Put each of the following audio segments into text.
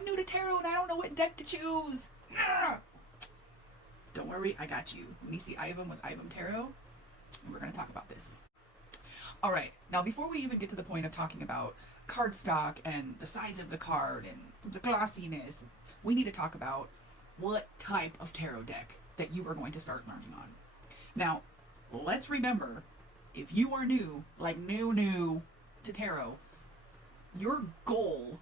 I'm new to tarot and I don't know what deck to choose. Don't worry, I got you. Nisi Ivam with Ivam Tarot, and we're going to talk about this. All right, now before we even get to the point of talking about cardstock and the size of the card and the glossiness, we need to talk about what type of tarot deck that you are going to start learning on. Now, let's remember, if you are new, like new to tarot, your goal,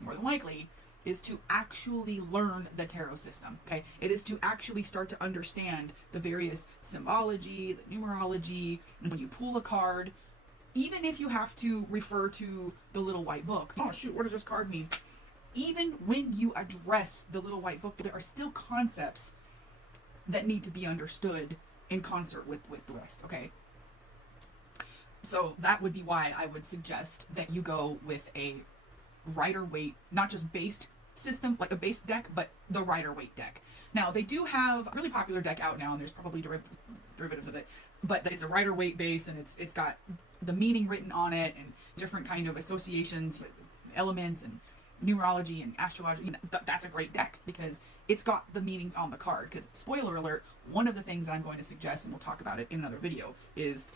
more than likely, is to actually learn the tarot system, okay? It is to actually start to understand the various symbology, the numerology, and when you pull a card, even if you have to refer to the little white book. Oh shoot, what does this card mean? Even when you address the little white book, there are still concepts that need to be understood in concert with the rest, okay? So that would be why I would suggest that you go with a Rider-Waite, not just based system, like a base deck, but the Rider-Waite deck. Now, they do have a really popular deck out now, and there's probably derivatives of it, but it's a Rider-Waite base, and it's got the meaning written on it, and different kind of associations with elements, and numerology, and astrology. You know, that's a great deck, because it's got the meanings on the card. Because, spoiler alert, one of the things that I'm going to suggest, and we'll talk about it in another video, is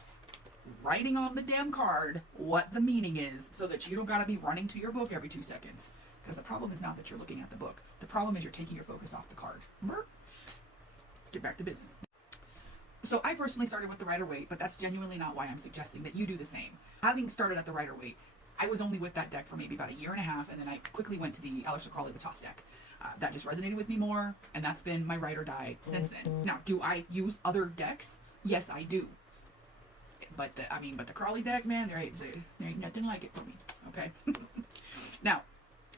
writing on the damn card what the meaning is, so that you don't gotta be running to your book every 2 seconds. Because the problem is not that you're looking at the book. The problem is you're taking your focus off the card. Let's get back to business. So I personally started with the Rider-Waite, but that's genuinely not why I'm suggesting that you do the same. Having started at the Rider-Waite, I was only with that deck for maybe about a year and a half, and then I quickly went to the Aleister Crowley, the Thoth deck. That just resonated with me more, and that's been my ride or die since then. Now, do I use other decks? Yes, I do. But the Crowley deck, man, there ain't nothing like it for me. Okay. Now,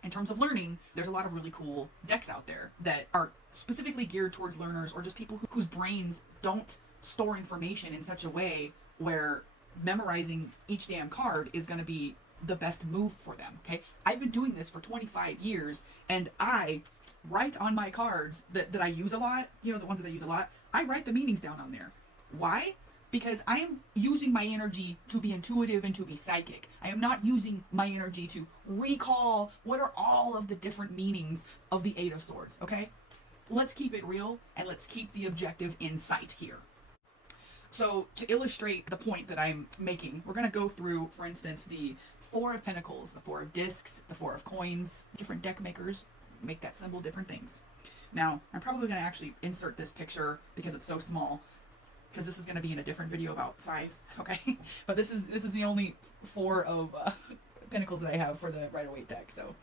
in terms of learning, there's a lot of really cool decks out there that are specifically geared towards learners or just people whose brains don't store information in such a way where memorizing each damn card is going to be the best move for them. Okay. I've been doing this for 25 years, and I write on my cards that I use a lot, you know, the ones that I use a lot, I write the meanings down on there. Why? Because I am using my energy to be intuitive and to be psychic. I am not using my energy to recall what are all of the different meanings of the Eight of Swords, okay? Let's keep it real, and let's keep the objective in sight here. So, to illustrate the point that I'm making, we're going to go through, for instance, the Four of Pentacles, the Four of Discs, the Four of Coins. Different deck makers make that symbol different things. Now, I'm probably going to actually insert this picture because it's so small, because this is going to be in a different video about size, okay? But this is the only Four of Pentacles that I have for the Rider-Waite deck. So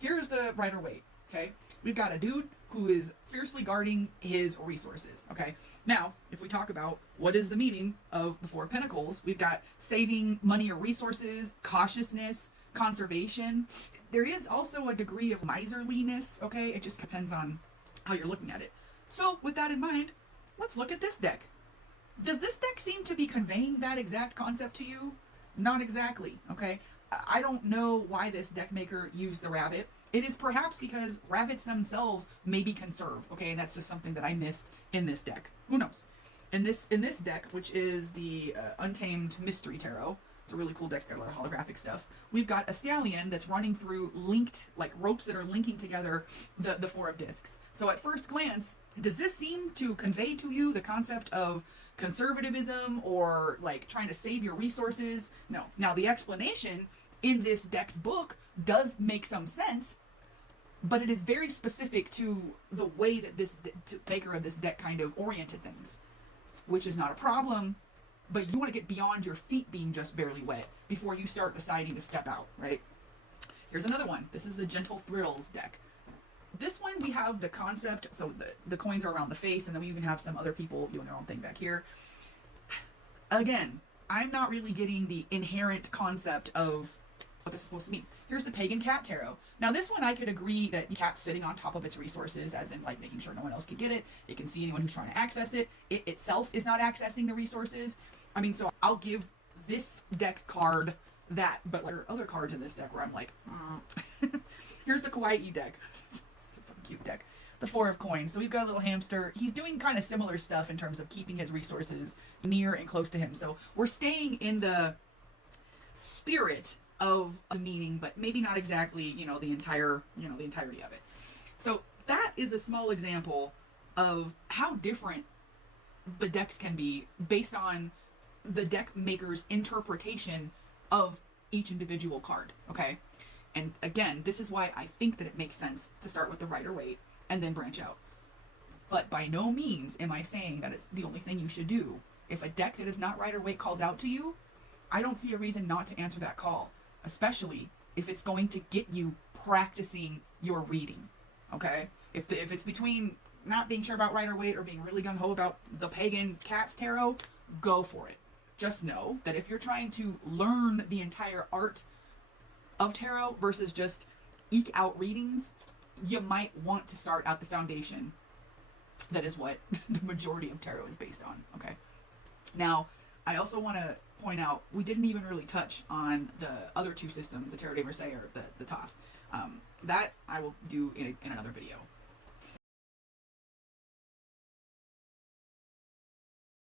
here's the Rider-Waite, okay? We've got a dude who is fiercely guarding his resources, okay? Now, if we talk about what is the meaning of the Four of Pentacles, we've got saving money or resources, cautiousness, conservation. There is also a degree of miserliness, okay? It just depends on how you're looking at it. So with that in mind, let's look at this deck. Does this deck seem to be conveying that exact concept to you? Not exactly, okay? I don't know why this deck maker used the rabbit. It is perhaps because rabbits themselves may be conserved, okay? And that's just something that I missed in this deck. Who knows? In this deck, which is the Untamed Mystery Tarot, it's a really cool deck. There are a lot of holographic stuff. We've got a stallion that's running through linked, like ropes that are linking together the Four of Discs. So at first glance, does this seem to convey to you the concept of conservatism or like trying to save your resources? No. Now the explanation in this deck's book does make some sense, but it is very specific to the way that this maker of this deck kind of oriented things, which is not a problem, but you want to get beyond your feet being just barely wet before you start deciding to step out, right? Here's another one. This is the Gentle Thrills deck. This one, we have the concept, so the coins are around the face, and then we even have some other people doing their own thing back here. Again, I'm not really getting the inherent concept of what this is supposed to mean. Here's the Pagan Cat Tarot. Now this one I could agree that the cat's sitting on top of its resources, as in like making sure no one else can get it. It can see anyone who's trying to access it. It itself is not accessing the resources. I mean, so I'll give this deck card that, but there are other cards in this deck where I'm like, Here's the Kawaii deck. It's a fucking cute deck. The Four of Coins. So we've got a little hamster. He's doing kind of similar stuff in terms of keeping his resources near and close to him. So we're staying in the spirit of the meaning, but maybe not exactly, the entire, the entirety of it. So that is a small example of how different the decks can be based on the deck maker's interpretation of each individual card, okay? And again, this is why I think that it makes sense to start with the Rider-Waite and then branch out. But by no means am I saying that it's the only thing you should do. If a deck that is not Rider-Waite calls out to you, I don't see a reason not to answer that call, especially if it's going to get you practicing your reading, okay? If it's between not being sure about Rider-Waite or being really gung-ho about the Pagan Cats Tarot, go for it. Just know that if you're trying to learn the entire art of tarot versus just eke out readings, you might want to start at the foundation. That is what the majority of tarot is based on, okay? Now, I also want to point out, we didn't even really touch on the other two systems, the Tarot de Marseille or the Thoth. That I will do in another video.